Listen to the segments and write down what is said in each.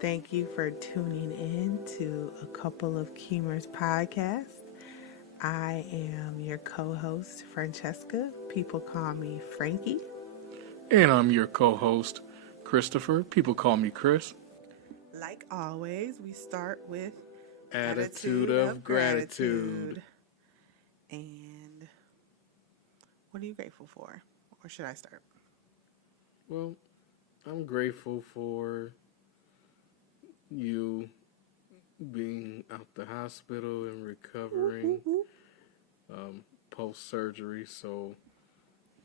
Thank you for tuning in to a couple of Keemers podcasts. I am your co host, Francesca. People call me Frankie. And I'm your co host, Christopher. People call me Chris. Like always, we start with Attitude attitude of of gratitude. gratitude. And what are you grateful for? Or should I start? Well, I'm grateful for you being out the hospital and recovering post surgery. So,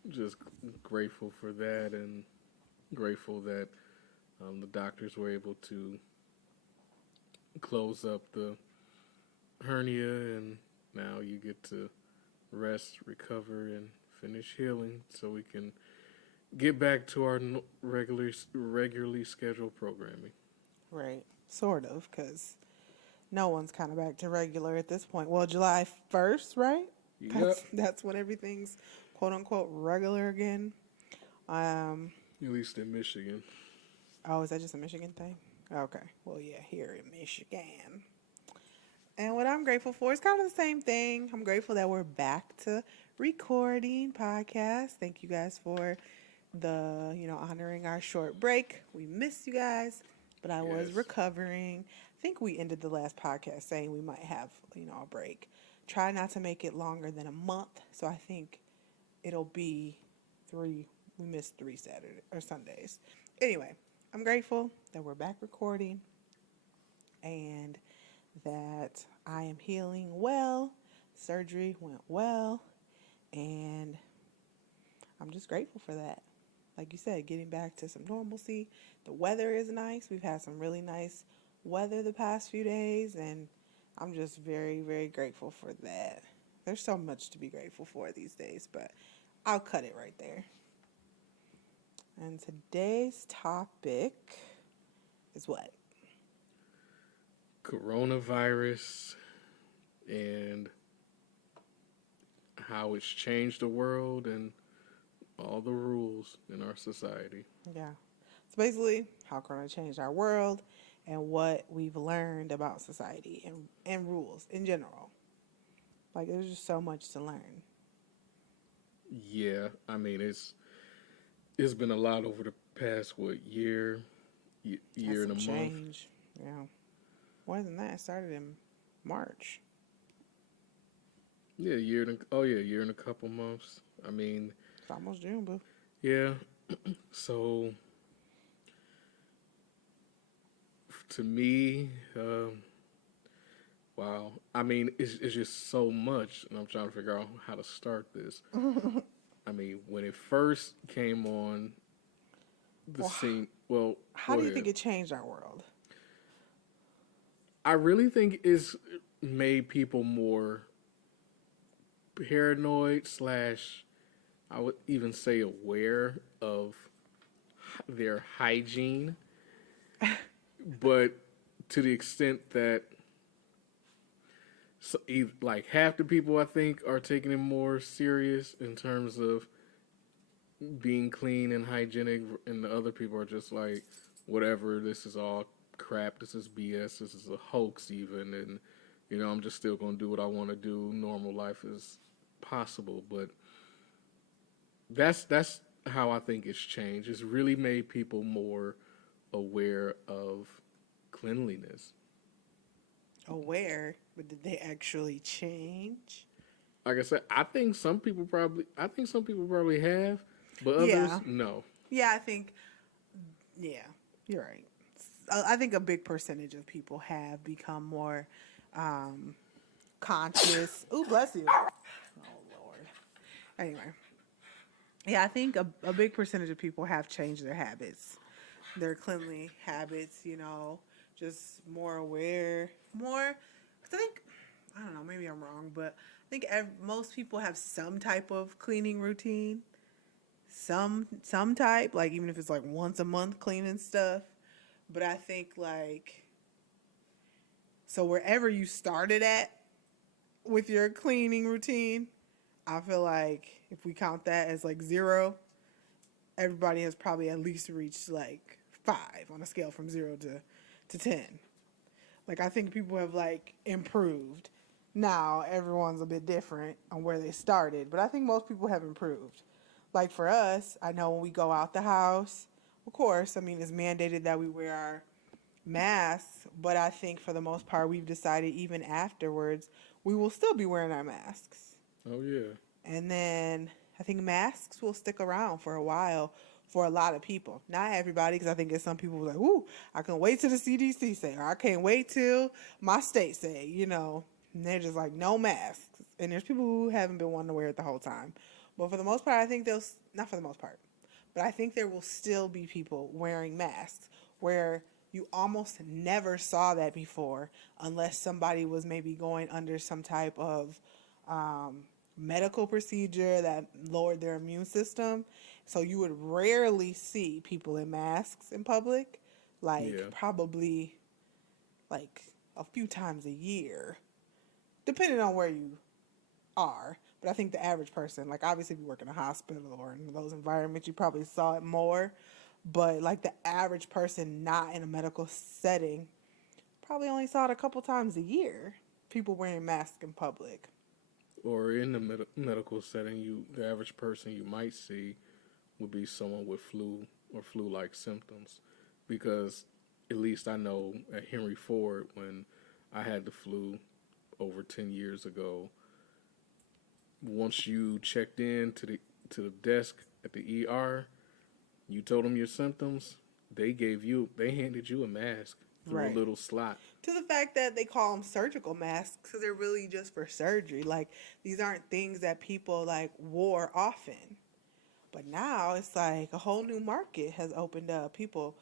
just grateful for that and grateful that the doctors were able to close up the hernia and now you get to rest, recover, and finish healing so we can get back to our regularly scheduled programming. Right. Sort of, because no one's kind of back to regular at this point. Well, July 1st, right? Yep. That's when everything's quote unquote regular again. Um, At least in Michigan. oh, is that just a Michigan thing? Okay. Well, yeah, here in Michigan. And what I'm grateful for is kind of the same thing. I'm grateful that we're back to recording podcasts. Thank you guys for honoring our short break. We missed you guys, but I was Yes. recovering. I think we ended the last podcast saying we might have, a break. Try not to make it longer than a month. So I think it'll be three. We missed 3 Saturday or Sundays. Anyway, I'm grateful that we're back recording and that I am healing well. Surgery went well, and I'm just grateful for that. Like you said, getting back to some normalcy. The weather is nice. We've had some really nice weather the past few days, and I'm just very, very grateful for that. There's so much to be grateful for these days, but I'll cut it right there. And today's topic is what? Coronavirus and how it's changed the world and all the rules in our society. Yeah. So basically, how Corona changed our world and what we've learned about society and rules in general. Like, there's just so much to learn. Yeah, I mean it's been a lot over the past That's year and some a month. change. Yeah. More than that, it started in March. Yeah, year and a couple months. I mean, It's almost June, boo. yeah. So to me, wow. I mean, it's just so much, and I'm trying to figure out how to start this. I mean, when it first came on the Well, scene, well, how go do you ahead. think it changed our world? I really think it's made people more paranoid slash, I would even say aware of their hygiene, but to the extent that like half the people I think are taking it more serious in terms of being clean and hygienic, and the other people are just like, whatever, this is all crap, this is BS, this is a hoax, even, and I'm just still gonna do what I want to do. Normal life is possible, but that's how I think it's changed. It's really made people more aware of cleanliness. Aware, but did they actually change? Like I said, I think some people probably have, but others Yeah. no. Yeah, I think, yeah, you're right. I think a big percentage of people have become more um, conscious. Ooh, bless you. Oh, Lord. Anyway, yeah, I think a big percentage of people have changed their habits, their cleanly habits, just more aware, more. Cause I think, I don't know, maybe I'm wrong, but I think most people have some type of cleaning routine, some type, like even if it's like once a month cleaning stuff. But I think like so wherever you started at with your cleaning routine, I feel like if we count that as like zero, everybody has probably at least reached like 5 on a scale from 0 to to 10. Like, I think people have, like, improved. Now, everyone's a bit different on where they started, but I think most people have improved. Like, for us, I know when we go out the house, of course, I mean, it's mandated that we wear our masks, but I think for the most part, we've decided even afterwards, we will still be wearing our masks. Oh yeah. And then I think masks will stick around for a while for a lot of people. Not everybody, because I think there's some people who are like, "Ooh, I can wait till the CDC say, or I can't wait till my state say," you know. And they're just like, no masks. And there's people who haven't been wanting to wear it the whole time. But for the most part, I think not for the most part, but I think there will still be people wearing masks where you almost never saw that before unless somebody was maybe going under some type of medical procedure that lowered their immune system. So you would rarely see people in masks in public, like Yeah. probably like a few times a year, depending on where you are. But I think the average person, like obviously if you work in a hospital or in those environments, you probably saw it more. But like the average person not in a medical setting probably only saw it a couple times a year. People wearing masks in public. Or in the medical setting, the average person you might see would be someone with flu or flu-like symptoms, because at least I know at Henry Ford when I had the flu over 10 years ago, once you checked in to the desk at the ER, you told them your symptoms, they handed you a mask through a Right. little slot. To the fact that they call them surgical masks because they're really just for surgery. Like these aren't things that people like wore often. But now it's like a whole new market has opened up. People,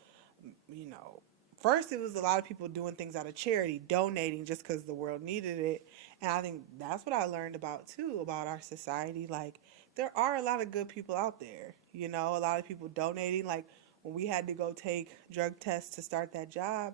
you know, first it was a lot of people doing things out of charity, donating just because the world needed it. And I think that's what I learned about too, about our society. Like there are a lot of good people out there, you know, a lot of people donating. Like when we had to go take drug tests to start that job,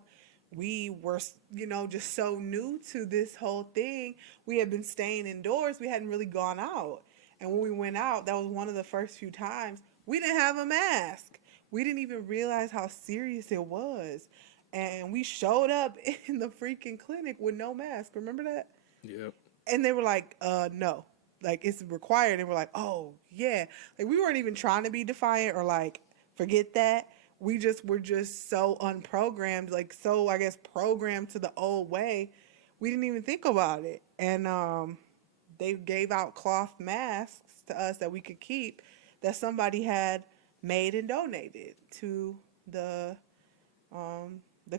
we were, you know, just so new to this whole thing. We had been staying indoors. We hadn't really gone out. And when we went out, that was one of the first few times we didn't have a mask. We didn't even realize how serious it was. And we showed up in the freaking clinic with no mask. Remember that? Yep. And they were like, no. Like, it's required. And we're like, oh, yeah. Like, we weren't even trying to be defiant or, like, forget that. We just were just so unprogrammed, like, so, I guess, programmed to the old way. We didn't even think about it. And they gave out cloth masks to us that we could keep that somebody had made and donated to the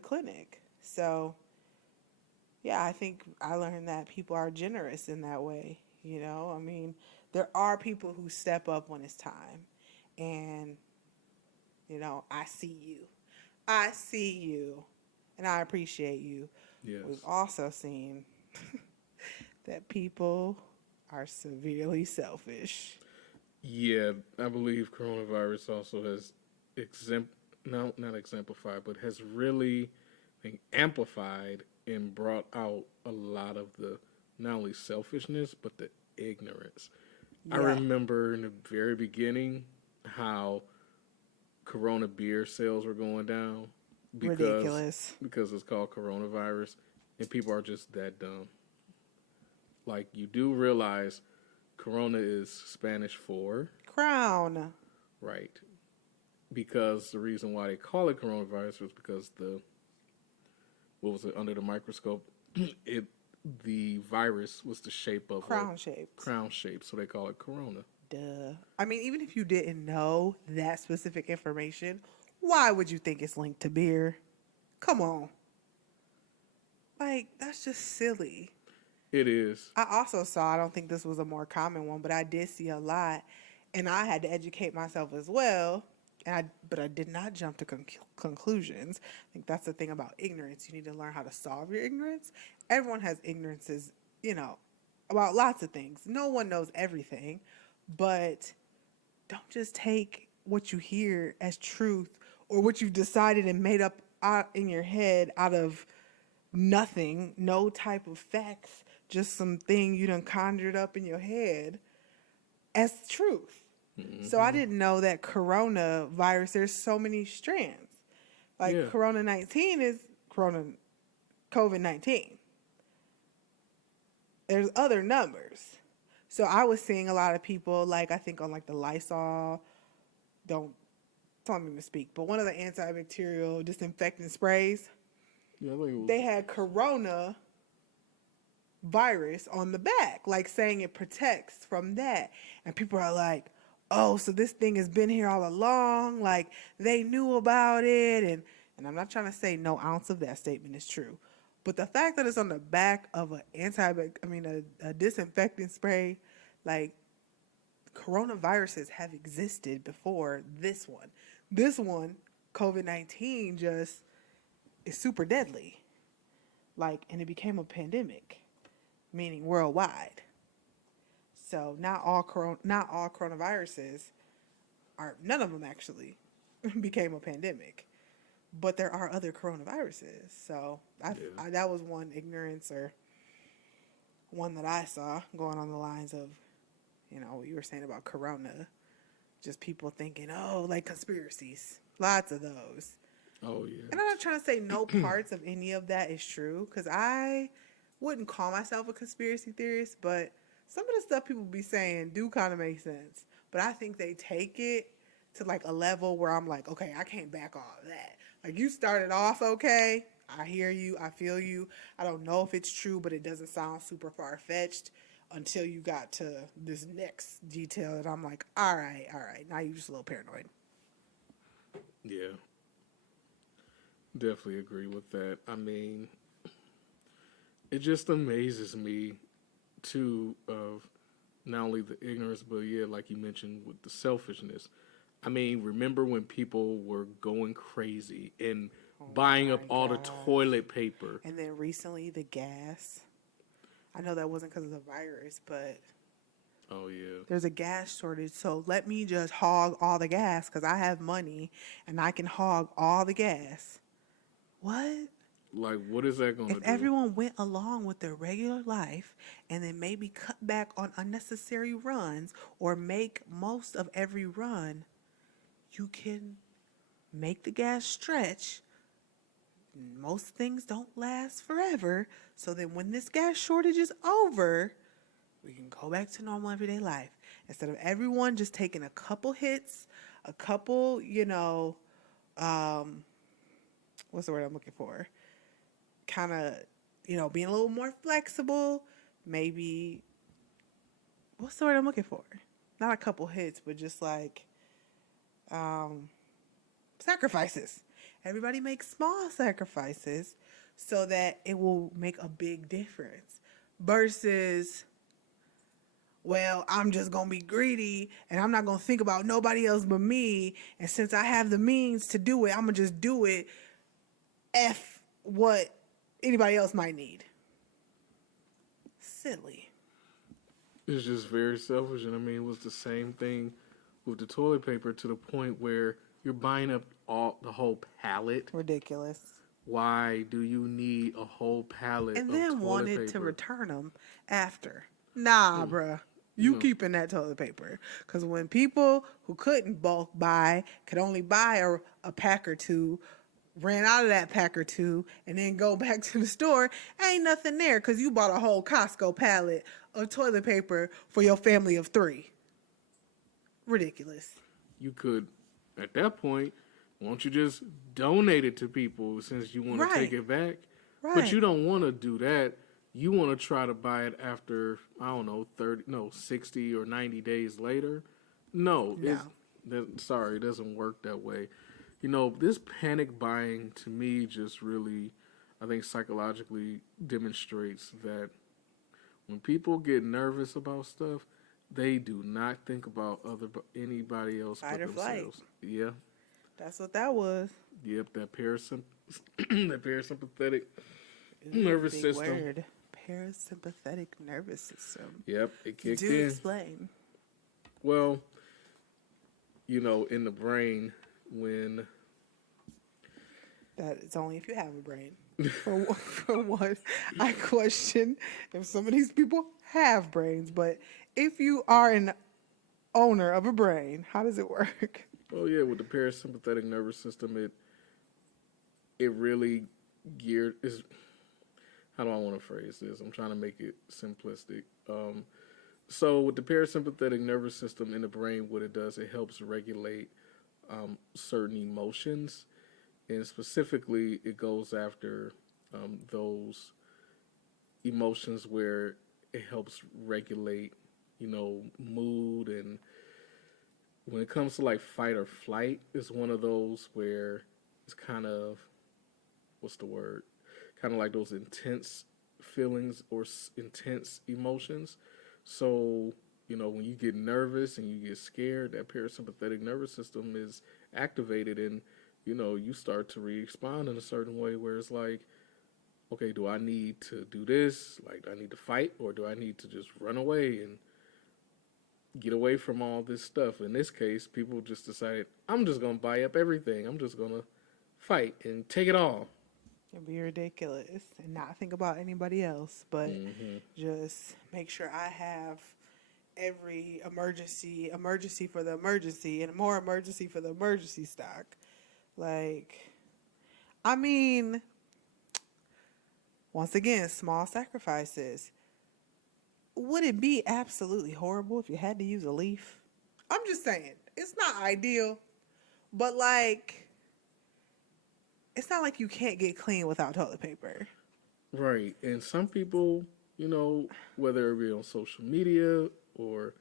clinic. So yeah, I think I learned that people are generous in that way. You know, I mean, there are people who step up when it's time. And, you know, I see you. I see you. And I appreciate you. Yes. We've also seen that people are severely selfish. Yeah, I believe coronavirus also has not exemplified, but has really amplified and brought out a lot of the not only selfishness but the ignorance. I Yeah. remember in the very beginning how Corona beer sales were going down Ridiculous. because it's called coronavirus, and people are just that dumb. Like, you do realize Corona is Spanish for Crown. right, because the reason why they call it coronavirus was because what was it, under the microscope, the virus was the shape of Crown shaped. crown shape, so they call it corona. Duh. I mean, even if you didn't know that specific information, why would you think it's linked to beer? Come on. Like, that's just silly. It is. I also saw, I don't think this was a more common one, but I did see a lot, and I had to educate myself as well. But I did not jump to conclusions. I think that's the thing about ignorance. You need to learn how to solve your ignorance. Everyone has ignorances, you know, about lots of things. No one knows everything, but don't just take what you hear as truth or what you've decided and made up out in your head out of nothing, no type of facts, just something you done conjured up in your head as truth. Mm-hmm. So I didn't know that coronavirus, there's so many strands. Like Yeah. Corona 19 is COVID-19. There's other numbers. So I was seeing a lot of people, like I think on like the Lysol, don't even speak, but one of the antibacterial disinfectant sprays, Yeah, I think it was. they had corona virus on the back, like saying it protects from that. And people are like, oh, so this thing has been here all along, like they knew about it. And I'm not trying to say no ounce of that statement is true, but the fact that it's on the back of a disinfectant spray, like coronaviruses have existed before this one. This one, COVID-19, just is super deadly. Like, and it became a pandemic, meaning worldwide. So not all coronaviruses are, none of them actually became a pandemic, but there are other coronaviruses. So that was one ignorance, or one that I saw going on the lines of, what you were saying about corona, just people thinking, oh, like conspiracies, lots of those. Oh yeah. And I'm not trying to say no parts of any of that is true, because I wouldn't call myself a conspiracy theorist, but some of the stuff people be saying do kind of make sense. But I think they take it to like a level where I'm like, okay, I can't back all of that. Like, you started off okay. I hear you. I feel you. I don't know if it's true, but it doesn't sound super far-fetched until you got to this next detail that I'm like, all right. Now you're just a little paranoid. Yeah. Definitely agree with that. I mean, it just amazes me too, of not only the ignorance, but yeah, like you mentioned, with the selfishness. I mean, remember when people were going crazy and buying up all the toilet paper? And then recently, the gas. I know that wasn't because of the virus, but oh yeah, there's a gas shortage. So let me just hog all the gas because I have money and I can hog all the gas. What? Like, what is that going to do? If everyone went along with their regular life and then maybe cut back on unnecessary runs or make most of every run, you can make the gas stretch. Most things don't last forever. So then when this gas shortage is over, we can go back to normal everyday life. Instead of everyone just taking a couple hits, a couple, what's the word I'm looking for? Kind of, being a little more flexible. Maybe, what's the word I'm looking for? Not a couple hits, but just like sacrifices. Everybody makes small sacrifices so that it will make a big difference. Versus, well, I'm just going to be greedy and I'm not going to think about nobody else but me. And since I have the means to do it, I'm going to just do it. F what anybody else might need. Silly. It's just very selfish. And I mean, it was the same thing with the toilet paper, to the point where you're buying up the whole pallet. Ridiculous. Why do you need a whole pallet and of then toilet wanted paper? to return them after? Nah, bruh. You keeping that toilet paper. Because when people who couldn't bulk buy, could only buy a pack or two, ran out of that pack or two, and then go back to the store, ain't nothing there because you bought a whole Costco pallet of toilet paper for your family of 3. Ridiculous. You could, at that point, won't you just donate it to people since you want to take it back? Right. But you don't want to do that. You want to try to buy it after, I don't know, 60 or 90 days later. No. Sorry, it doesn't work that way. This panic buying, to me, just really, I think, psychologically demonstrates that when people get nervous about stuff, they do not think about anybody else Fight but or flight. themselves. Yeah. That's what that was. Yep, that parasympathetic nervous system. Word. Parasympathetic nervous system. Yep, it kicked in. Do explain. Well, in the brain, when... That it's only if you have a brain. For one, I question if some of these people have brains, but if you are an owner of a brain, how does it work? Oh yeah, with the parasympathetic nervous system, it really geared is how do I want to phrase this? I'm trying to make it simplistic. So with the parasympathetic nervous system in the brain, what it does, it helps regulate certain emotions, and specifically, it goes after those emotions where it helps regulate, mood. And when it comes to like fight or flight, it's one of those where it's kind of what's the word? Kind of like those intense feelings or intense emotions. So, when you get nervous and you get scared, that parasympathetic nervous system is activated, and, you start to respond in a certain way where it's like, okay, do I need to do this? Like, do I need to fight, or do I need to just run away and get away from all this stuff? In this case, people just decided, I'm just going to buy up everything. I'm just going to fight and take it all. It'd be ridiculous and not think about anybody else, but Mm-hmm. just make sure I have every emergency for the emergency, and more emergency for the emergency stock. Like, I mean, once again, small sacrifices. Would it be absolutely horrible if you had to use a leaf? I'm just saying, it's not ideal, but like, it's not like you can't get clean without toilet paper. Right. And some people, whether it be on social media or,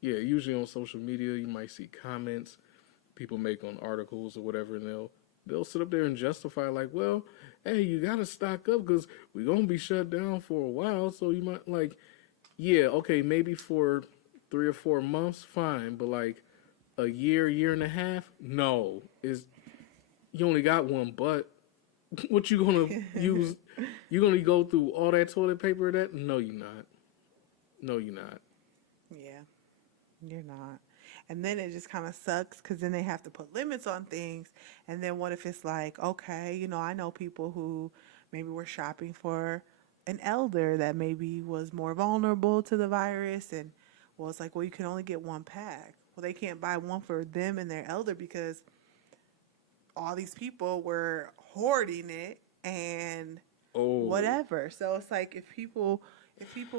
yeah, usually on social media, you might see comments people make on articles or whatever, and they'll sit up there and justify like, well, hey, you got to stock up because we're going to be shut down for a while. So you might like, yeah, okay, maybe for 3 or 4 months, fine. But like a year and a half, no. You only got one butt. What you gonna use? You gonna go through all that toilet paper? That no, you're not. No, you're not. Yeah, you're not. And then it just kind of sucks because then they have to put limits on things. And then what if it's like, okay, I know people who maybe were shopping for an elder that maybe was more vulnerable to the virus. And well, it's like, well, you can only get one pack. Well, they can't buy one for them and their elder because all these people were hoarding it and Oh, whatever. So it's like if people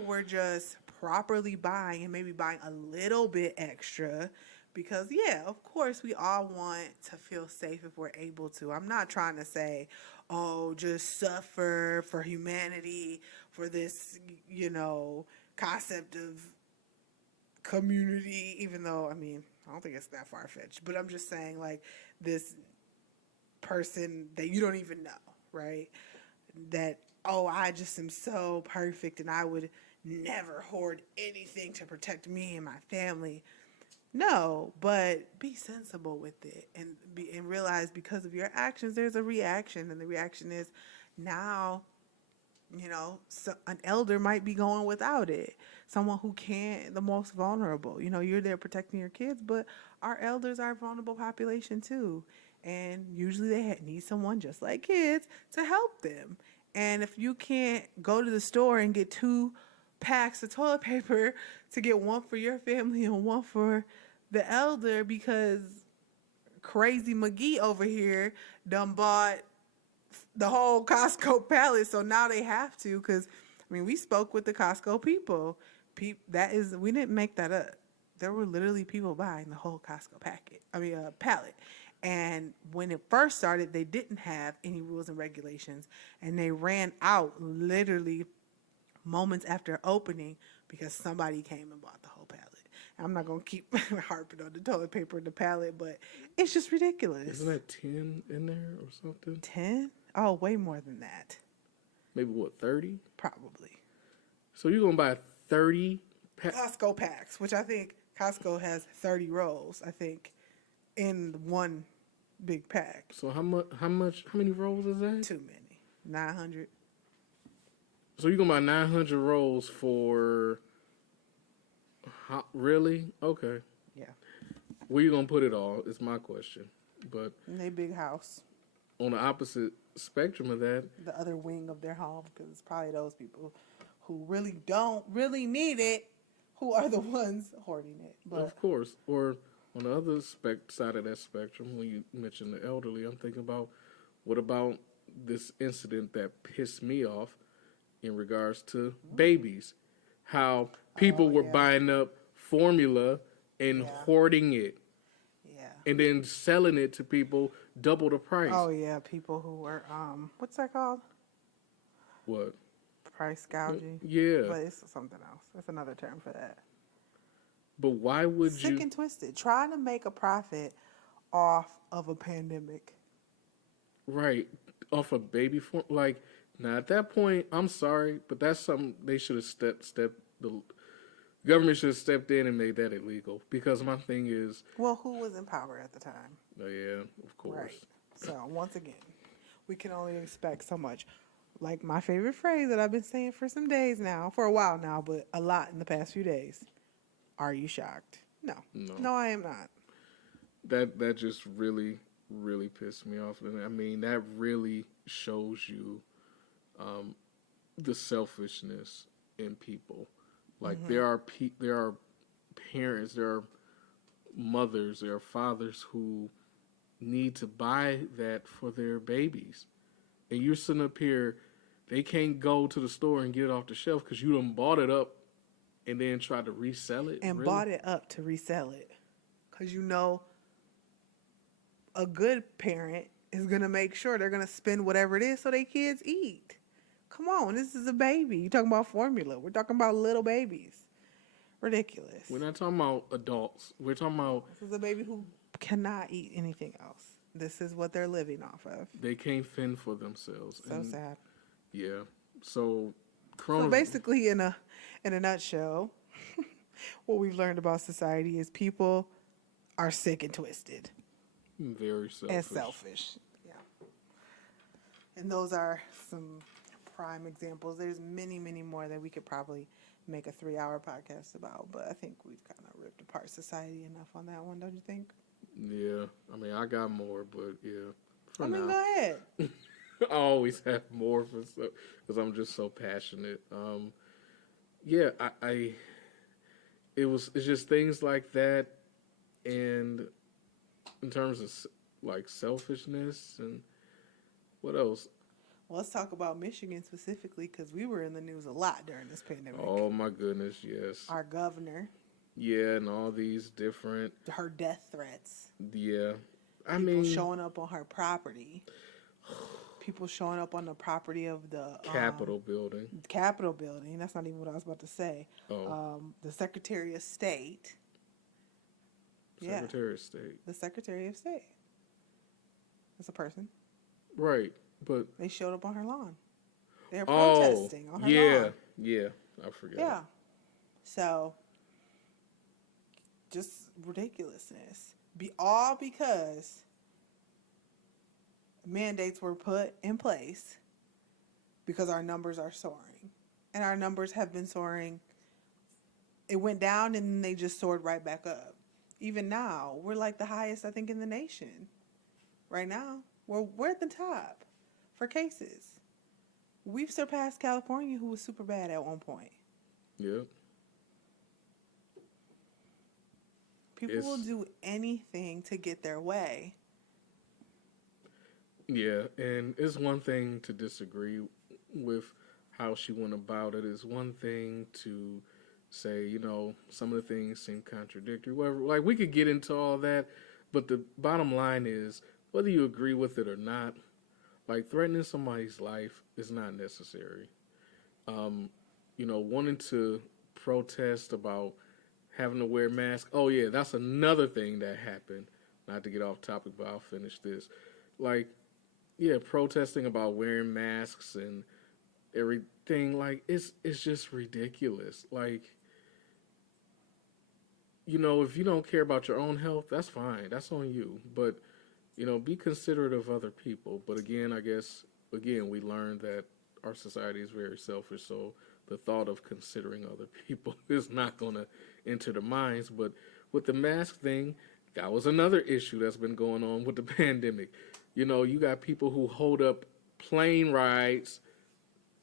were just properly buying and maybe buying a little bit extra, because yeah, of course we all want to feel safe if we're able to. I'm not trying to say, oh, just suffer for humanity for this, concept of community, even though I mean I don't think it's that far fetched, but I'm just saying like this person that you don't even know, right? That, oh, I just am so perfect and I would never hoard anything to protect me and my family. No, but be sensible with it and realize because of your actions there's a reaction, and the reaction is now, so an elder might be going without it. Someone who can't, the most vulnerable. You're there protecting your kids, but our elders are a vulnerable population too. And usually they need someone just like kids to help them. And if you can't go to the store and get 2 packs of toilet paper to get one for your family and one for the elder because crazy McGee over here done bought the whole Costco pallet, so now they have to. Because I mean, we spoke with the Costco people. We didn't make that up. There were literally people buying the whole Costco pallet. And when it first started, they didn't have any rules and regulations, and they ran out literally moments after opening because somebody came and bought the whole pallet. I'm not gonna keep harping on the toilet paper and the pallet, but it's just ridiculous. isn't that 10 in there or something? 10? Oh, way more than that. Maybe what, 30? Probably. So you're gonna buy 30 Costco packs, which I think Costco has 30 rolls, I think, in one big pack. So how many rolls is that? Too many. 900. So you're gonna buy 900 rolls for really? Okay. Yeah. Where you gonna put it all is my question. But In their big house. on the opposite spectrum of that, The other wing of their home, because it's probably those people who really don't really need it who are the ones hoarding it. But of course, or on the other side of that spectrum, when you mention the elderly, I'm thinking about what about this incident that pissed me off in regards to babies. How people Oh, were yeah. buying up formula and Yeah. hoarding it Yeah. and then selling it to people double the price. Oh yeah, people who were what's that called? What? Price gouging. Yeah. But it's something else. It's another term for that. But why would Sick you? and twisted. Trying to make a profit off of a pandemic. Right. Off a baby form. Like, now at that point, I'm sorry, but that's something they should have the government should have stepped in and made that illegal. Because my thing is, Well, who was in power at the time? oh yeah, of course. Right. So once again, we can only expect so much. Like my favorite phrase that I've been saying for some days now, for a while now, but a lot in the past few days. Are you shocked? No. No. No, I am not. That just really pissed me off. And I mean, that really shows you the selfishness in people. Like there are parents, there are mothers, there are fathers who need to buy that for their babies, and you're sitting up here. They can't go to the store and get it off the shelf because you done bought it up and then try to resell it. And really? bought it up to resell it. Because you know a good parent is going to make sure they're going to spend whatever it is so their kids eat. Come on, this is a baby. You're talking about formula. We're talking about little babies. Ridiculous. We're not talking about adults. We're talking about This is a baby who cannot eat anything else. This is what they're living off of. they can't fend for themselves. So and, sad. Yeah. So, So basically, in a nutshell, what we've learned about society is people are sick and twisted very selfish. and selfish. Yeah. And those are some prime examples. There's many, many more that we could probably make a 3-hour podcast about, but I think we've kind of ripped apart society enough on that one, don't you think? Yeah. I mean, I got more, but yeah. For I mean, now. go ahead. I always have more for stuff because I'm just so passionate. Yeah, it's just things like that, and in terms of like selfishness and what else? Well, let's talk about Michigan specifically because we were in the news a lot during this pandemic. Oh my goodness, yes. Our governor. Yeah, and all these different. Her death threats. Yeah, I People mean, showing up on her property. People showing up on the property of the Capitol building. Capitol building. That's not even what I was about to say. Oh. The Secretary of State. Secretary of State. The Secretary of State. That's a person. Right, but they showed up on her lawn. They were protesting on her lawn. Yeah, I forgot. Yeah. So, just ridiculousness. All because mandates were put in place because our numbers are soaring. And our numbers have been soaring. It went down and then they just soared right back up. Even now, we're like the highest, I think, in the nation. Right now, we're at the top for cases. We've surpassed California, who was super bad at one point. Yep. People will do anything to get their way. Yeah, and it's one thing to disagree with how she went about it. It's one thing to say, you know, some of the things seem contradictory. Whatever. Like, we could get into all that, but the bottom line is, whether you agree with it or not, like, threatening somebody's life is not necessary. You know, wanting to protest about having to wear masks. Oh, yeah, that's another thing that happened. Not to get off topic, but I'll finish this. Like, yeah, protesting about wearing masks and everything, like, it's just ridiculous. Like, you know, if you don't care about your own health, that's fine. That's on you. But, you know, be considerate of other people. But again, I guess, we learned that our society is very selfish, so the thought of considering other people is not going to enter the minds. But with the mask thing, that was another issue that's been going on with the pandemic. You know, you got people who hold up plane rides.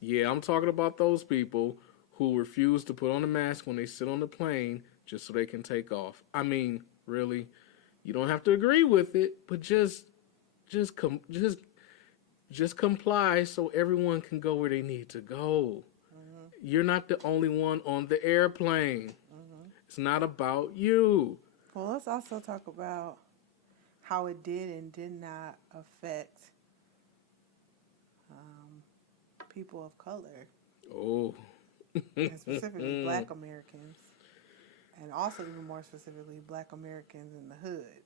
Yeah, I'm talking about those people who refuse to put on a mask when they sit on the plane just so they can take off. I mean, really, you don't have to agree with it, but just just comply so everyone can go where they need to go. Mhm. You're not the only one on the airplane. Mhm. It's not about you. Well, let's also talk about how it did and did not affect um, people of color, Oh. and specifically Black Americans, and also even more specifically Black Americans in the hood.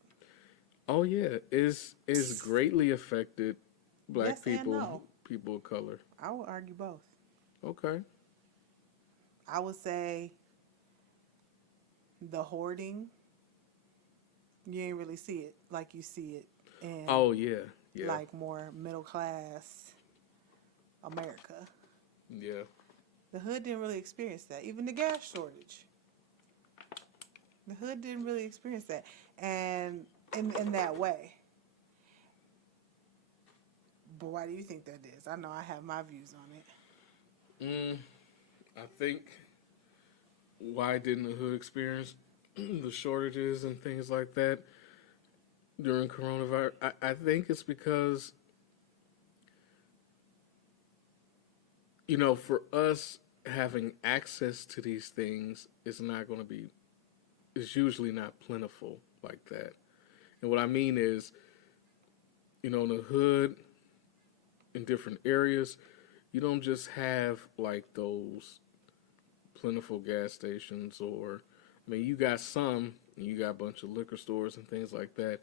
Oh yeah, is greatly affected black Yes and people, no. people of color. I would argue both. Okay. I would say the hoarding, you ain't really see it like you see it in Oh yeah, yeah, like more middle class America. yeah. The hood didn't really experience that. Even the gas shortage. The hood didn't really experience that. And in that way. But why do you think that is? I know I have my views on it. Mm, I think why didn't the hood experience the shortages and things like that during coronavirus? I think it's because for us having access to these things is not going to be is usually not plentiful like that. And what I mean is, in the hood, in different areas, you don't just have like those plentiful gas stations or, I mean, you got some, you got a bunch of liquor stores and things like that,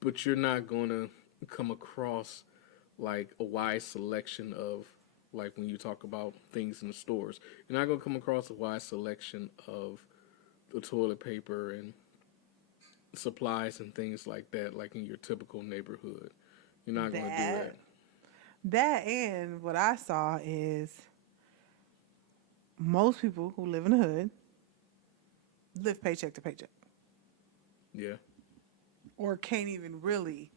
but you're not going to come across like a wide selection of, like when you talk about things in the stores, you're not going to come across a wide selection of the toilet paper and supplies and things like that, like in your typical neighborhood. You're not going to do that. That that and what I saw is most people who live in the hood live paycheck to paycheck. Yeah. Or can't even really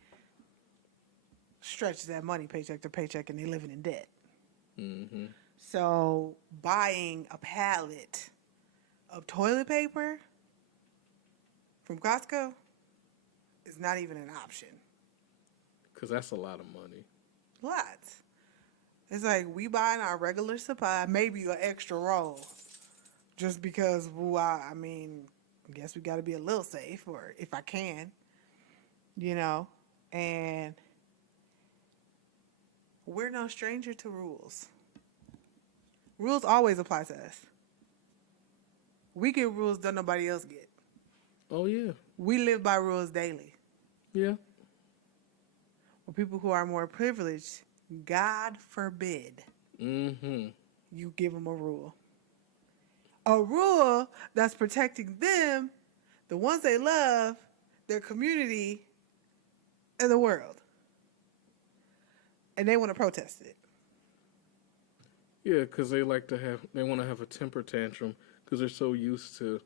stretch that money paycheck to paycheck and they living in debt. Mm-hmm. So buying a pallet of toilet paper from Costco is not even an option. Because that's a lot of money. Lots. It's like we buying our regular supply, maybe an extra roll, just because. Well, I mean, I guess we got to be a little safe, or if I can, you know. And we're no stranger to rules. Rules always apply to us. We get rules that nobody else get. Oh, yeah. We live by rules daily. Yeah. For people who are more privileged, God forbid Mm-hmm. you give them a rule. A rule that's protecting them, the ones they love, their community, and the world. And they want to protest it. Yeah, because they want to have a temper tantrum because they're so used to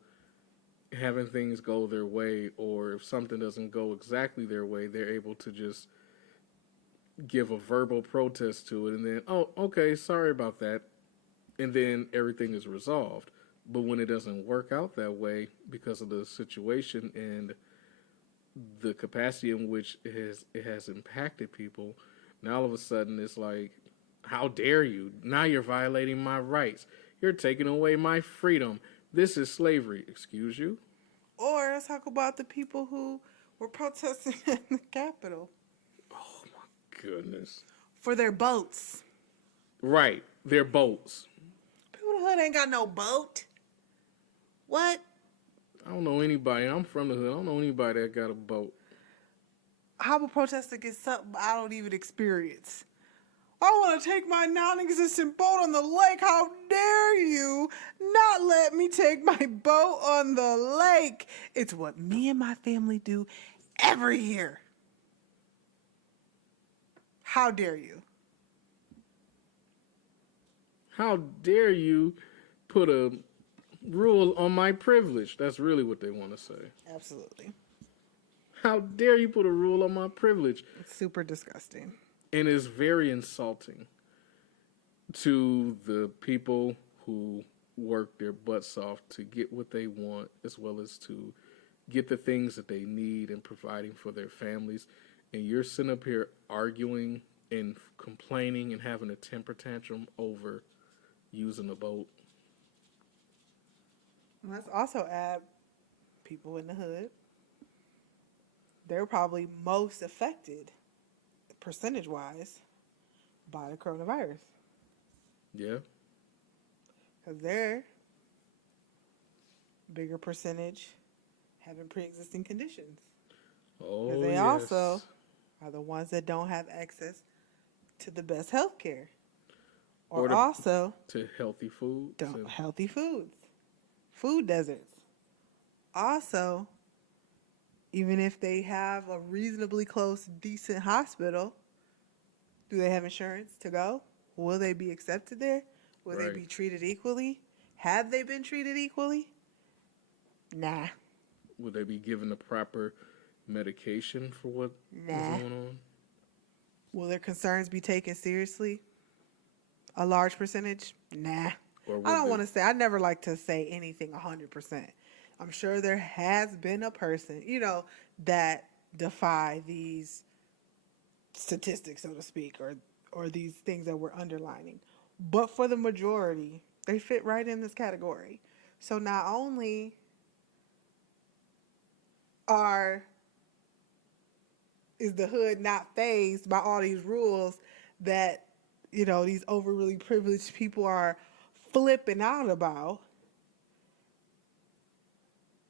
having things go their way, or if something doesn't go exactly their way, they're able to just give a verbal protest to it and then, oh, okay, sorry about that. And then everything is resolved. But when it doesn't work out that way because of the situation and the capacity in which it has impacted people, now all of a sudden it's like, how dare you? Now you're violating my rights. You're taking away my freedom. This is slavery. Excuse you? Or let's talk about the people who were protesting in the Capitol Oh my goodness. for their boats. Right. They're boats. People in the hood ain't got no boat. What? I don't know anybody. I'm from the hood. I don't know anybody that got a boat. How would a protester get something I don't even experience? I want to take my non-existent boat on the lake. How dare you not let me take my boat on the lake? It's what me and my family do every year. How dare you? How dare you put a rule on my privilege? That's really what they want to say. Absolutely. How dare you put a rule on my privilege? It's super disgusting. And it's very insulting to the people who work their butts off to get what they want, as well as to get the things that they need and providing for their families. and you're sitting up here arguing and complaining and having a temper tantrum over using a boat. Let's also add people in the hood. They're probably most affected, percentage wise, by the coronavirus. Yeah. Because they're bigger percentage having pre-existing conditions. Because Oh, they yes. also are the ones that don't have access to the best health care. Or also to healthy foods. don't healthy foods. Food deserts. Also, even if they have a reasonably close, decent hospital, do they have insurance to go? Will they be accepted there? Will they be treated equally? Have they been treated equally? Nah. Will they be given the proper medication for what is going on? Will their concerns be taken seriously? A large percentage? Nah. I don't want to say, I never like to say anything 100%. I'm sure there has been a person, that defy these statistics, so to speak, or these things that we're underlining. But for the majority, they fit right in this category. So not only is the hood not fazed by all these rules that, these overly privileged people are flipping out about,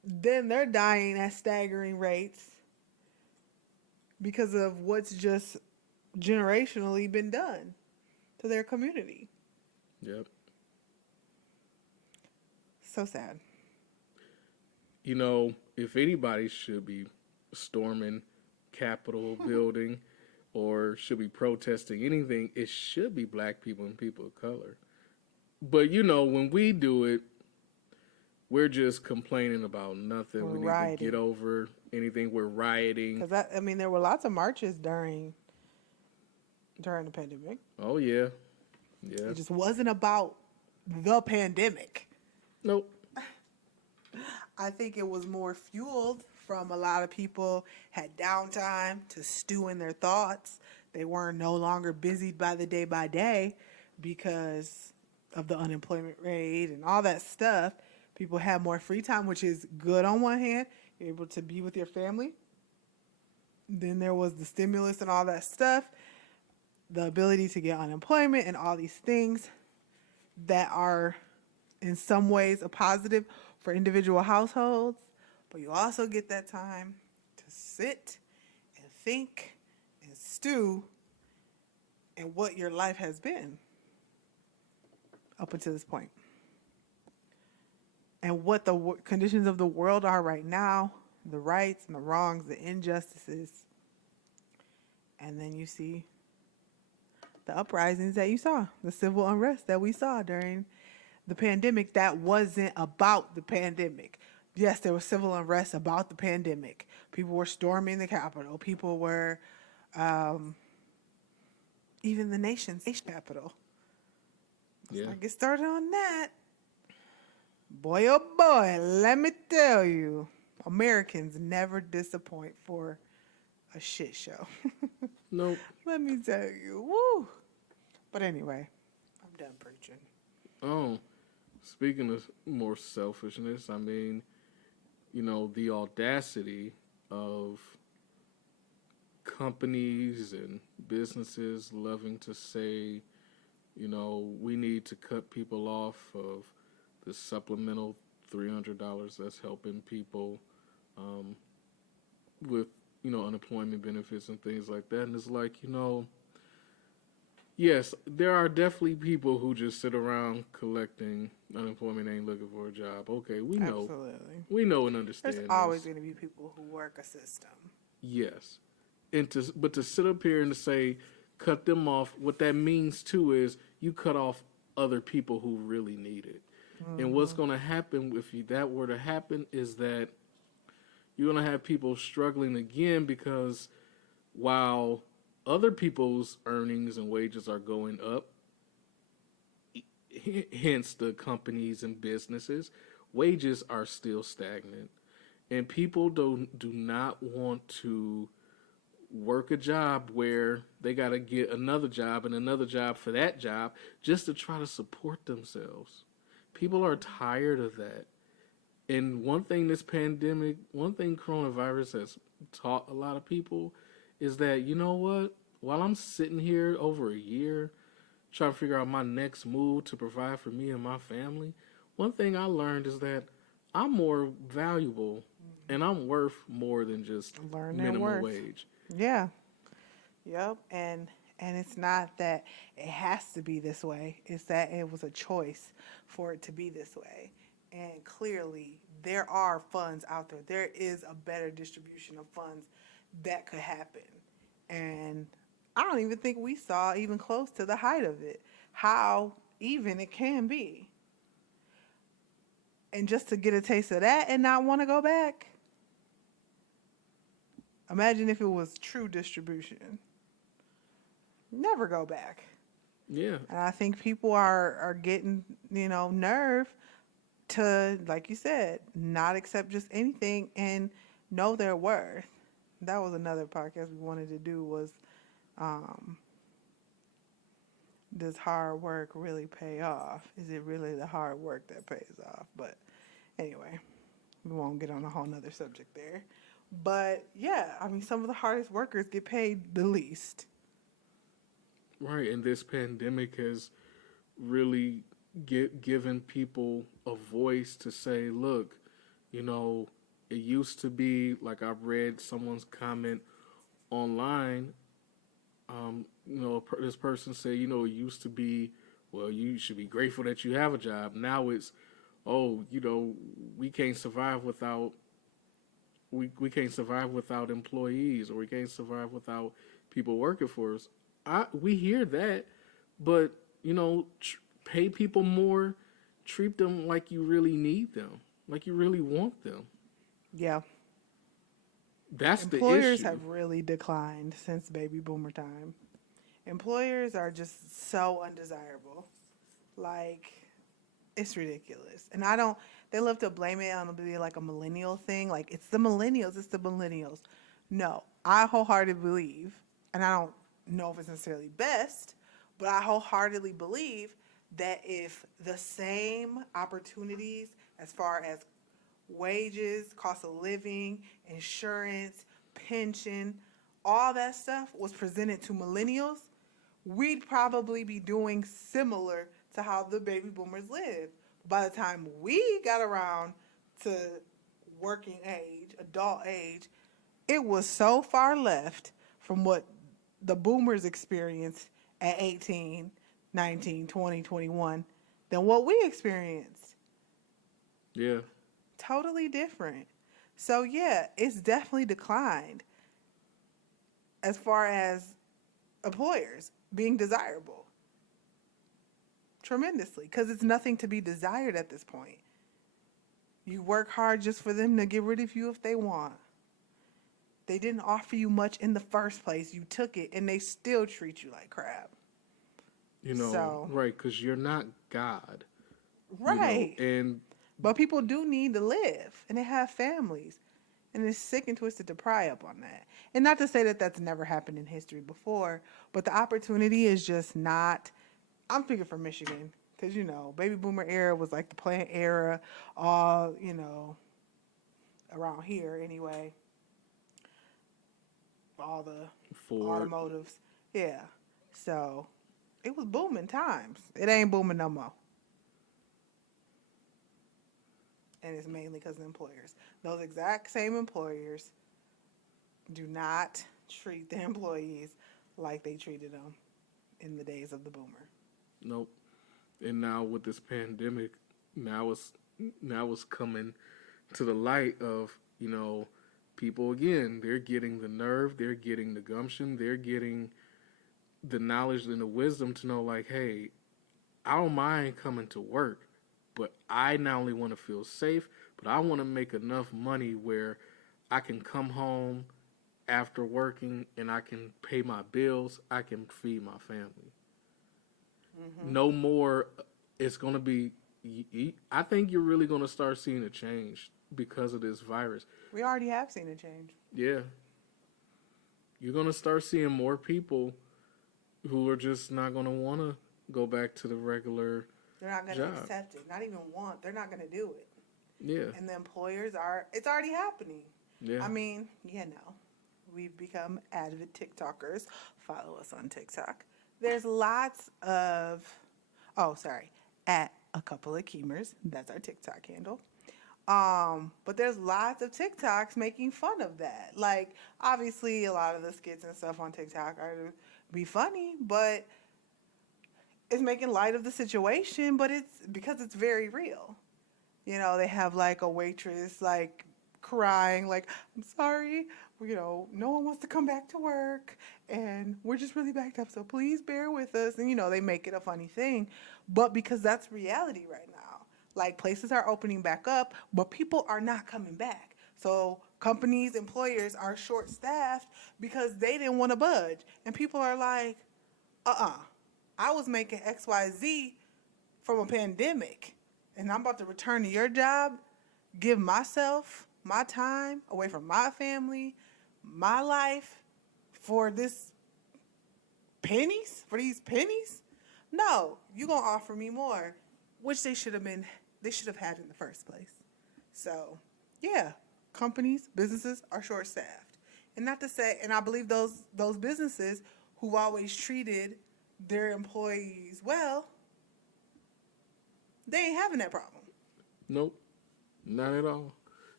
then they're dying at staggering rates because of what's just generationally been done to their community. Yep. So sad. If anybody should be storming Capitol building or should be protesting anything, it should be black people and people of color. But, when we do it, we're just complaining about nothing. We need to get over anything. We're rioting. Because, there were lots of marches during the pandemic. Oh, yeah. Yeah. It just wasn't about the pandemic. Nope. I think it was more fueled from a lot of people had downtime to stew in their thoughts. They weren't no longer busied by the day because of the unemployment rate and all that stuff. People had more free time, which is good on one hand. You're able to be with your family. Then there was the stimulus and all that stuff. The ability to get unemployment and all these things that are in some ways a positive for individual households. But you also get that time to sit and think and stew in what your life has been up until this point. And what the conditions of the world are right now, the rights and the wrongs, the injustices. And then you see the uprisings that you saw, the civil unrest that we saw during the pandemic that wasn't about the pandemic. Yes, there was civil unrest about the pandemic. People were storming the Capitol. People were, even the nation's capital. Let's not get started on that. Boy, oh boy, let me tell you, Americans never disappoint for a shit show. Nope. Let me tell you, woo. But anyway, I'm done preaching. Oh, speaking of more selfishness, the audacity of companies and businesses loving to say, we need to cut people off of the supplemental $300 that's helping people with, unemployment benefits and things like that. And it's like, yes, there are definitely people who just sit around collecting unemployment, ain't looking for a job. Okay, we know. Absolutely. We know and understand. There's always going to be people who work a system. Yes. But to sit up here and to say, cut them off, what that means too is you cut off other people who really need it. Mm-hmm. And what's going to happen if that were to happen is that you're going to have people struggling again because while other people's earnings and wages are going up, hence the companies and businesses, wages are still stagnant. And people do not want to work a job where they got to get another job and another job for that job just to try to support themselves. People are tired of that. And one thing this pandemic, one thing coronavirus has taught a lot of people is that, you know what? While I'm sitting here over a year trying to figure out my next move to provide for me and my family, one thing I learned is that I'm more valuable and I'm worth more than just Learn their minimum worth. wage. Yeah. Yep. And it's not that it has to be this way. It's that it was a choice for it to be this way. And clearly there are funds out there. There is a better distribution of funds that could happen. And I don't even think we saw even close to the height of it. How even it can be. And just to get a taste of that and not want to go back. Imagine if it was true distribution. Never go back. Yeah. And I think people are getting, nerve to, like you said, not accept just anything and know their worth. That was another podcast we wanted to do was, does hard work really pay off? Is it really the hard work that pays off? But anyway, we won't get on a whole nother subject there. But yeah, I mean, some of the hardest workers get paid the least. Right. And this pandemic has really given people a voice to say, look, you know, it used to be like I read someone's comment online. This person said, it used to be, well, you should be grateful that you have a job. Now it's, oh, we can't survive without we can't survive without employees, or we can't survive without people working for us. We hear that, but pay people more, treat them like you really need them, like you really want them. Yeah. That's the Employers issue. have really declined since baby boomer time. Employers are just so undesirable. Like, it's ridiculous. And they love to blame it on being like a millennial thing. Like, it's the millennials. No, I wholeheartedly believe, and I don't know if it's necessarily best, but I wholeheartedly believe that if the same opportunities as far as wages, cost of living, insurance, pension, all that stuff was presented to millennials, we'd probably be doing similar to how the baby boomers lived. By the time we got around to working age, adult age, it was so far left from what the boomers experienced at 18, 19, 20, 21 than what we experienced. Yeah. Totally different. So yeah, it's definitely declined as far as employers being desirable. Tremendously, because it's nothing to be desired at this point. You work hard just for them to get rid of you if they want. They didn't offer you much in the first place. You took it, and they still treat you like crap. Right, because you're not God. Right. And But people do need to live, and they have families. And it's sick and twisted to pry up on that. And not to say that that's never happened in history before, but the opportunity is just not. I'm speaking for Michigan, because, baby boomer era was like the plant era, all, around here anyway. All the Ford. automotives. Yeah. So it was booming times. It ain't booming no more. And it's mainly because of employers. Those exact same employers do not treat their employees like they treated them in the days of the boomer. Nope. And now with this pandemic, now it's coming to the light of, people again, they're getting the nerve, they're getting the gumption, they're getting the knowledge and the wisdom to know, like, hey, I don't mind coming to work, but I not only want to feel safe, but I want to make enough money where I can come home after working and I can pay my bills, I can feed my family. Mm-hmm. No more, it's going to be, I think you're really going to start seeing a change because of this virus. We already have seen a change. Yeah. you're gonna start seeing more people who are just not gonna want to go back to the regular They're not going to job. accept it. Not even want. They're not going to do it. Yeah, And the employers are. It's already happening. yeah. I mean, we've become avid TikTokers. Follow us on TikTok. There's lots of. Oh, sorry. At a couple of Keemers. That's our TikTok handle. But there's lots of TikToks making fun of that. Like, obviously, a lot of the skits and stuff on TikTok are to be funny, but it's making light of the situation. But it's because it's very real. They have like a waitress like crying, like, I'm sorry, no one wants to come back to work and we're just really backed up, so please bear with us. And, they make it a funny thing. But because that's reality right now. Like, places are opening back up, but people are not coming back. So companies, employers are short staffed because they didn't want to budge. And people are like, I was making XYZ from a pandemic and I'm about to return to your job, give myself, my time away from my family, my life for these pennies? No, you're going to offer me more, which they should have had in the first place. So, yeah, companies, businesses are short staffed. And not to say, and I believe those businesses who've always treated their employees well, they ain't having that problem. Nope, not at all.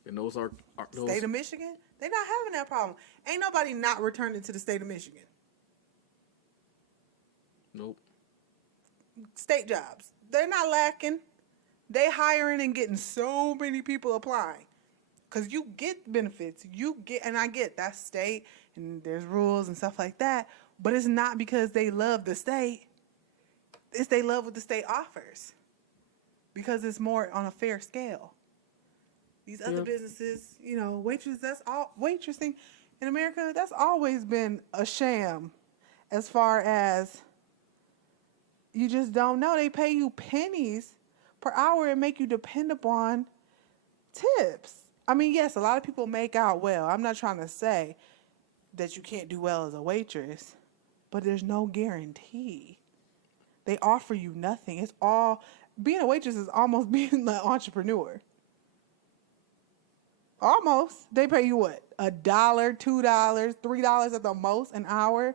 And those are those. State of Michigan, they not having that problem. Ain't nobody not returning to the state of Michigan. Nope. State jobs, they're not lacking. They hiring and getting so many people applying. Because you get benefits. And I get that state and there's rules and stuff like that. But it's not because they love the state. It's they love what the state offers. Because it's more on a fair scale. These other businesses, waitressing in America, that's always been a sham as far as you just don't know. They pay you pennies per hour and make you depend upon tips. I mean, yes, a lot of people make out well. I'm not trying to say that you can't do well as a waitress, but there's no guarantee. They offer you nothing. It's all, being a waitress is almost being an entrepreneur. Almost. They pay you what? $1, $2, $3 at the most an hour.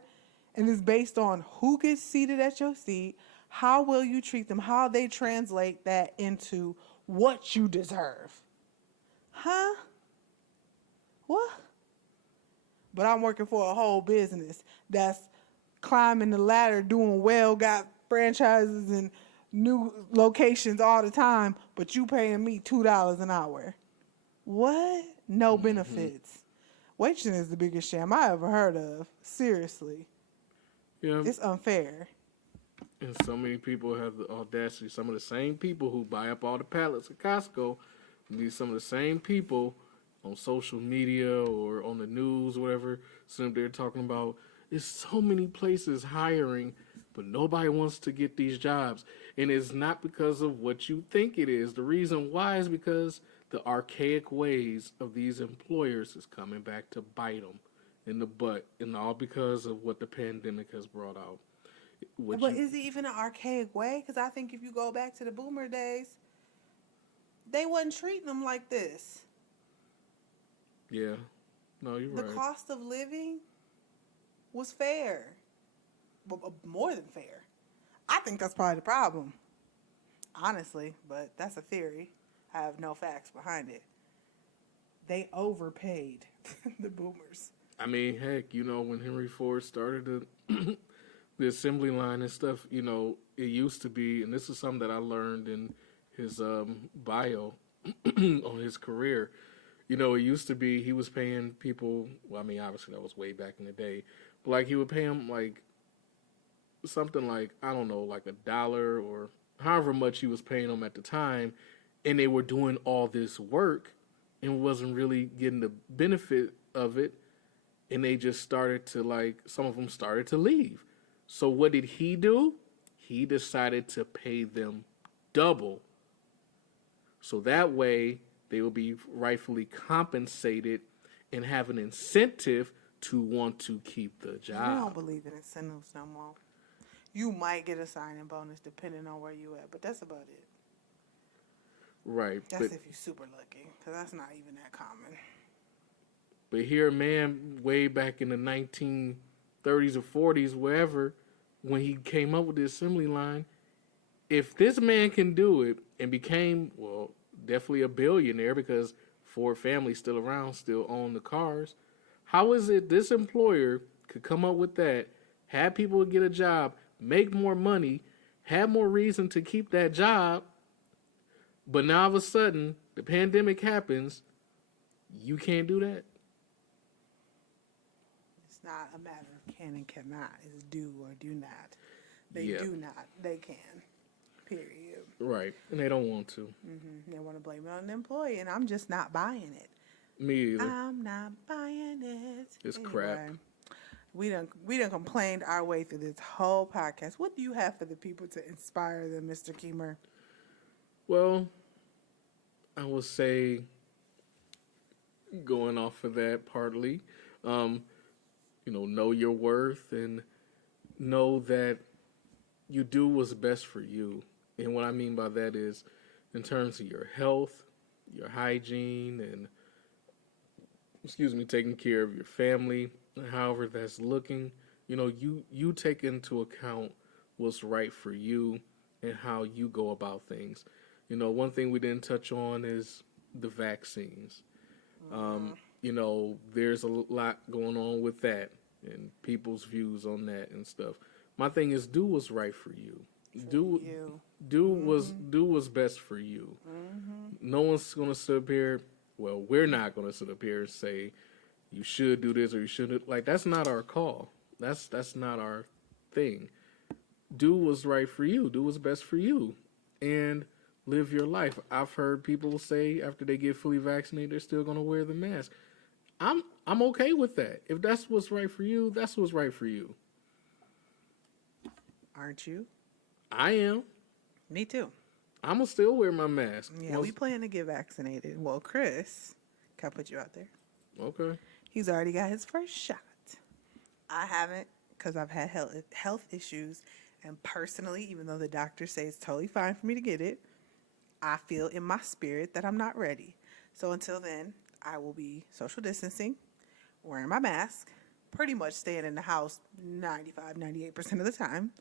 And it's based on who gets seated at your seat, how will you treat them, how they translate that into what you deserve. Huh? What? But I'm working for a whole business that's climbing the ladder, doing well, got franchises and new locations all the time, but you paying me $2 an hour. What? No benefits. Waitressing is the biggest sham I ever heard of. Seriously. Yeah. It's unfair. And so many people have the audacity. Some of the same people who buy up all the pallets at Costco, be some of the same people on social media or on the news, whatever. So they're talking about, there's so many places hiring, but nobody wants to get these jobs. And it's not because of what you think it is. The reason why is because the archaic ways of these employers is coming back to bite them in the butt, and all because of what the pandemic has brought out. But is it even an archaic way? Because I think if you go back to the boomer days, they wasn't treating them like this. Yeah. No, you're right. The cost of living was fair. More than fair. I think that's probably the problem. Honestly, but that's a theory. I have no facts behind it. They overpaid the boomers. I mean, heck, when Henry Ford started the assembly line and stuff, it used to be, and this is something that I learned in his bio on his career. It used to be he was paying people, well, I mean, obviously that was way back in the day, but like he would pay them like something like, I don't know, like $1 or however much he was paying them at the time, and they were doing all this work and wasn't really getting the benefit of it, and they just started to, some of them started to leave. So what did he do? He decided to pay them double. So that way they will be rightfully compensated and have an incentive to want to keep the They don't job. believe in incentives no more. You might get a signing bonus depending on where you at, but that's about it. Right. That's if you're super lucky, because that's not even that common. But here, man, way back in the 1930s or 40s, wherever, when he came up with the assembly line, if this man can do it and became, well, definitely a billionaire because Ford family still around, still own the cars, how is it this employer could come up with that, have people get a job, make more money, have more reason to keep that job, but now all of a sudden the pandemic happens, you can't do that? It's not a matter of can and cannot. It's do or do not. They Yeah. do not. They can. Period. Right. And they don't want to. They want to blame it on the employee, and I'm just not buying it. Me either. I'm not buying it. It's crap. We done complained our way through this whole podcast. What do you have for the people to inspire them, Mr. Keemer? Well, I will say, going off of that partly, know your worth and know that you do what's best for you. And what I mean by that is in terms of your health, your hygiene, and, taking care of your family, however that's looking. You take into account what's right for you and how you go about things. One thing we didn't touch on is the vaccines. There's a lot going on with that and people's views on that and stuff. My thing is do what's right for you. Do what's best for you. No one's gonna sit up here. Well, we're not gonna sit up here and say you should do this or you shouldn't. Like that's not our call. That's not our thing. Do what's right for you. Do what's best for you, and live your life. I've heard people say after they get fully vaccinated, they're still gonna wear the mask. I'm okay with that. If that's what's right for you, that's what's right for you. Aren't you? I am. Me too. I'm gonna still wear my mask. Yeah, we plan to get vaccinated. Well, Chris, can I put you out there? Okay. He's already got his first shot. I haven't because I've had health issues. And personally, even though the doctors say it's totally fine for me to get it, I feel in my spirit that I'm not ready. So until then, I will be social distancing, wearing my mask, pretty much staying in the house 95, 98% of the time.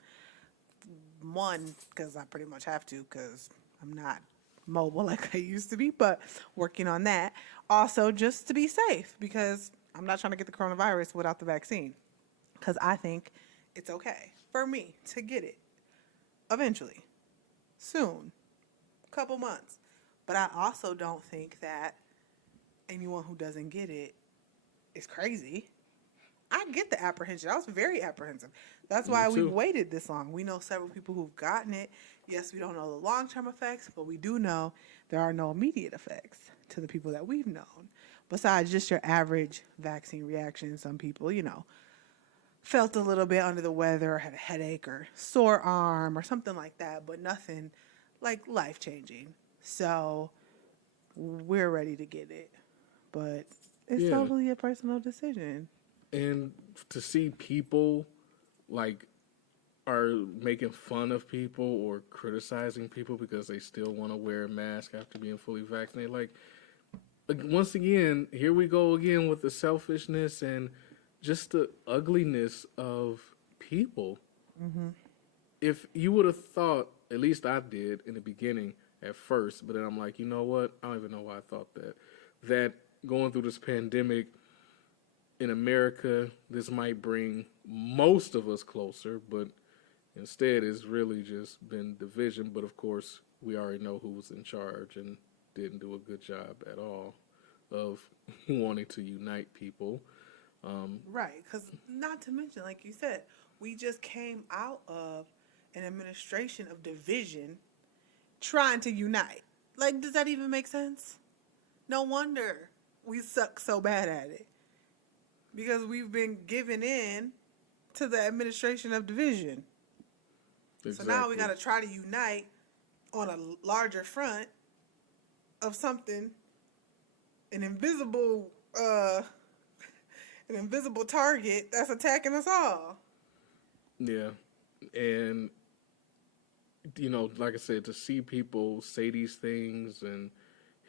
One, because I pretty much have to because I'm not mobile like I used to be, but working on that. Also, just to be safe because I'm not trying to get the coronavirus without the vaccine because I think it's okay for me to get it eventually, soon, couple months. But I also don't think that anyone who doesn't get it is crazy. I get the apprehension. I was very apprehensive. That's why we've waited this long. We know several people who've gotten it. Yes, we don't know the long-term effects, but we do know there are no immediate effects to the people that we've known. Besides just your average vaccine reaction, some people, felt a little bit under the weather or had a headache or sore arm or something like that, but nothing like life-changing. So we're ready to get it. But it's totally a personal decision. And to see people are making fun of people or criticizing people because they still want to wear a mask after being fully vaccinated. Like once again, here we go again with the selfishness and just the ugliness of people. Mm-hmm. If you would have thought, at least I did in the beginning at first, but then I'm like, you know what? I don't even know why I thought that going through this pandemic in America, this might bring most of us closer, but instead it's really just been division. But of course, we already know who was in charge and didn't do a good job at all of wanting to unite people. Right, because not to mention, like you said, we just came out of an administration of division trying to unite. Like, does that even make sense? No wonder we suck so bad at it. Because we've been giving in to the administration of division. Exactly. So now we got to try to unite on a larger front of something, an invisible an invisible target that's attacking us all. Yeah. And, like I said, to see people say these things and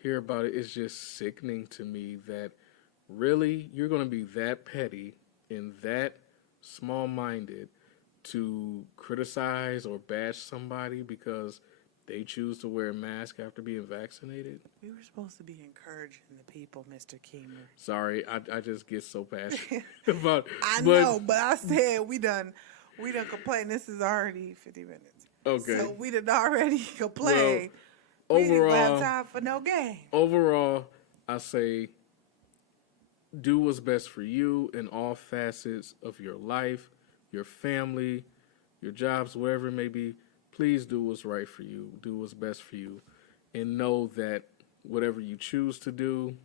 hear about it is just sickening to me that really you're going to be that petty and that small minded to criticize or bash somebody because they choose to wear a mask after being vaccinated. We were supposed to be encouraging the people, Mr. Keemer. Sorry, I just get so passionate about. I But know, but I said we done complained. This is already 50 minutes. okay, So we done already well, complained. We ain't gonna have overall, time for no game. I say do what's best for you in all facets of your life, your family, your jobs, whatever it may be. Please do what's right for you. Do what's best for you. And know that whatever you choose to do,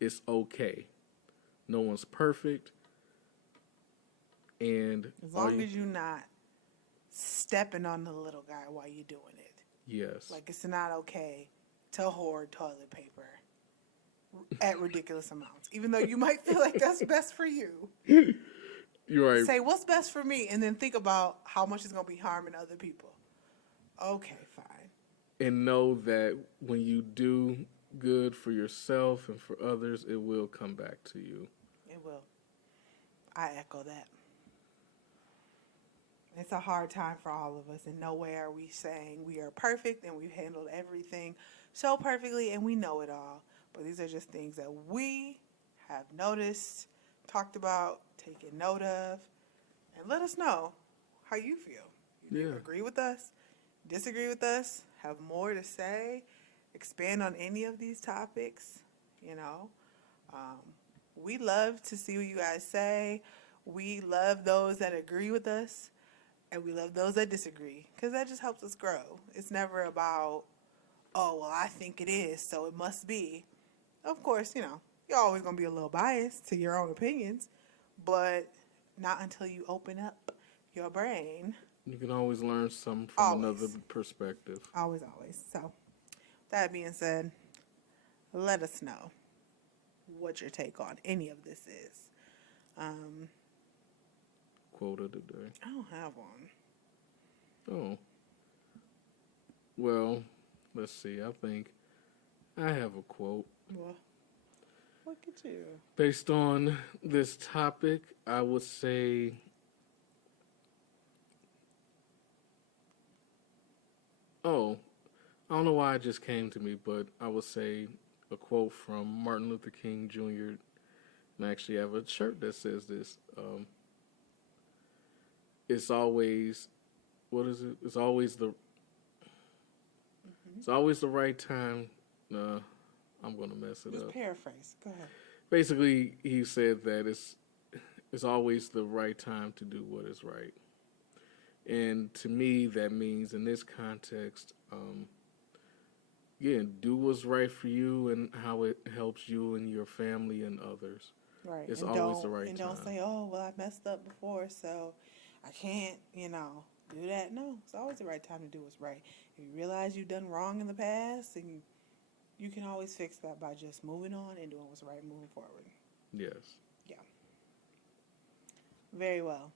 it's okay. No one's perfect. And As long as you're not stepping on the little guy while you're doing it. yes. Like, it's not okay to hoard toilet paper at ridiculous amounts. Even though you might feel like that's best for you. You're right. Say, what's best for me? And then think about how much it's going to be harming other people. Okay, fine. And know that when you do good for yourself and for others, it will come back to you. It will. I echo that. It's a hard time for all of us. In no way are we saying we are perfect and we've handled everything so perfectly and we know it all. But these are just things that we have noticed, talked about, taken note of, and let us know how you feel. You Yeah. agree with us, disagree with us, have more to say, expand on any of these topics, we love to see what you guys say. We love those that agree with us, and we love those that disagree, because that just helps us grow. It's never about, oh, well, I think it is, so it must be. Of course, you're always going to be a little biased to your own opinions, but not until you open up your brain. You can always learn something from another perspective. Always, always. So, that being said, let us know what your take on any of this is. Quote of the day. I don't have one. Oh. Well, let's see. I think I have a quote. Well, look at you. Based on this topic, I would say I don't know why it just came to me, but I would say a quote from Martin Luther King Jr. And I actually have a shirt that says this. It's always, what is it? It's always the right time. I'm going to mess it Just up. paraphrase. Go ahead. Basically, he said that it's always the right time to do what is right. And to me, that means in this context, do what's right for you and how it helps you and your family and others. Right. It's always the right time. And don't say, oh, well, I messed up before, so I can't, do that. No, it's always the right time to do what's right. If you realize you've done wrong in the past, and you can always fix that by just moving on and doing what's right moving forward. Yes. Yeah. Very well.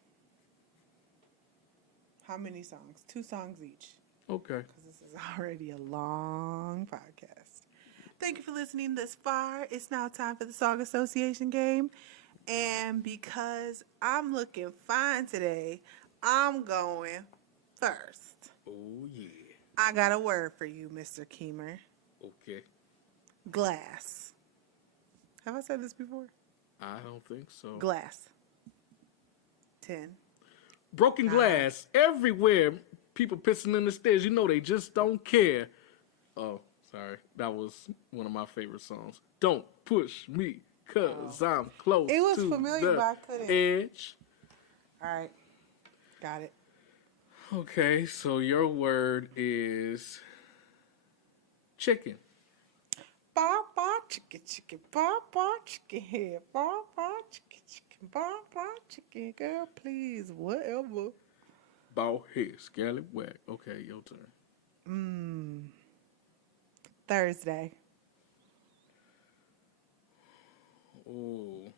How many songs? 2 songs each. Okay. Because this is already a long podcast. Thank you for listening this far. It's now time for the Song Association game. And because I'm looking fine today, I'm going first. Oh, yeah. I got a word for you, Mr. Keemer. Okay. Glass. Have I said this before? I don't think so. Glass. 10. Broken glass everywhere. People pissing in the stairs. They just don't care. Oh, sorry. That was one of my favorite songs. Don't push me, cause I'm close It was to familiar, the but I couldn't. edge. All right. Got it. Okay, so your word is chicken. Ba ba chicken chicken ba ba chicken head ba ba chicken chicken ba ba chicken girl please whatever. Bald head, scallywag. Okay, your turn. Thursday. Oh.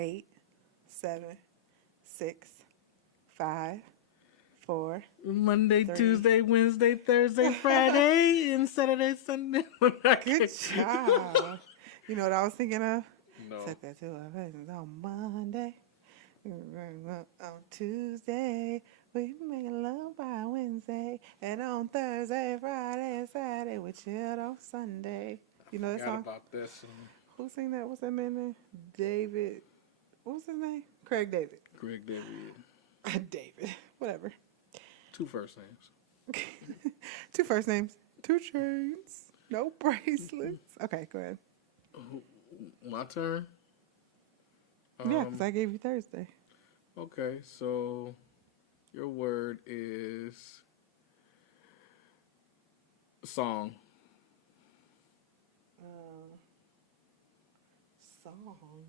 8, 7, 6, 5, 4. Monday, 3. Tuesday, Wednesday, Thursday, Friday, and Saturday, Sunday. Good job. You know what I was thinking of? No. Took her to a wedding on Monday. On Tuesday, we make love by Wednesday. And on Thursday, Friday, and Saturday, we chilled on Sunday. You know that Forgot song? about that song. Who sang that? What's that man's name? David. What was his name? Craig David. Greg David. David. Whatever. 2 first names. 2 first names. 2 chains. No bracelets. Okay, go ahead. My turn? Yeah, because I gave you Thursday. Okay, so your word is song. Song.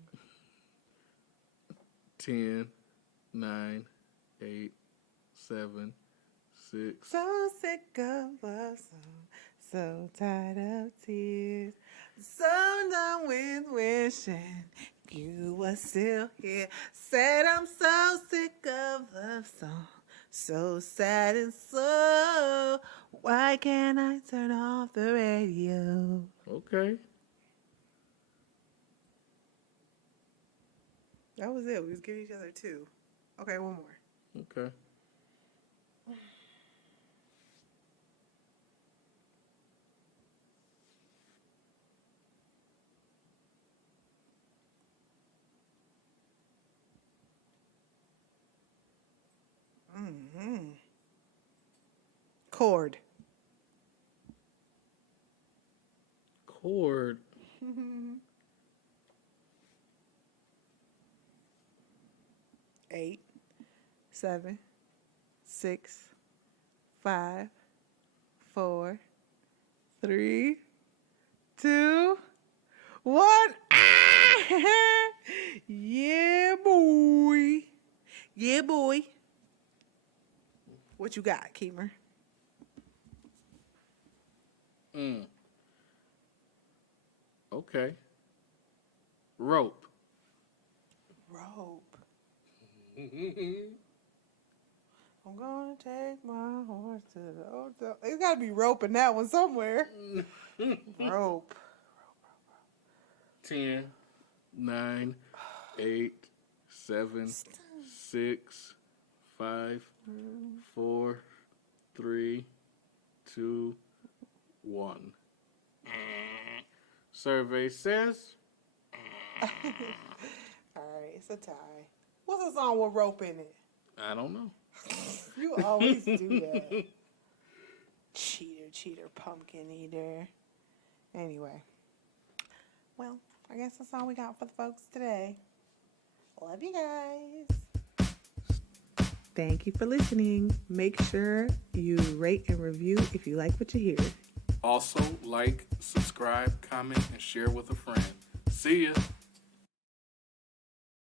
10, 9, 8, 7, 6. So sick of love song. So tired of tears. So done with wishing you were still here. Said I'm so sick of love song. So sad and slow. Why can't I turn off the radio? Okay. That was it. We was giving each other 2. Okay, one more. Okay. Chord. Chord. 8, 7, 6, 5, 4, 3, 2, 1. Yeah, boy. Yeah, boy. What you got, Keemer? Okay. Rope. Rope. I'm gonna take my horse to the hotel. It's gotta be rope in that one somewhere. Rope. 10, 9, 8, 7, 6, 5, 4, 3, 2, 1. Survey says. All right, it's a tie. What's a song with rope in it? I don't know. You always do that. Cheater, pumpkin eater. Anyway. Well, I guess that's all we got for the folks today. Love you guys. Thank you for listening. Make sure you rate and review if you like what you hear. Also, like, subscribe, comment, and share with a friend. See ya.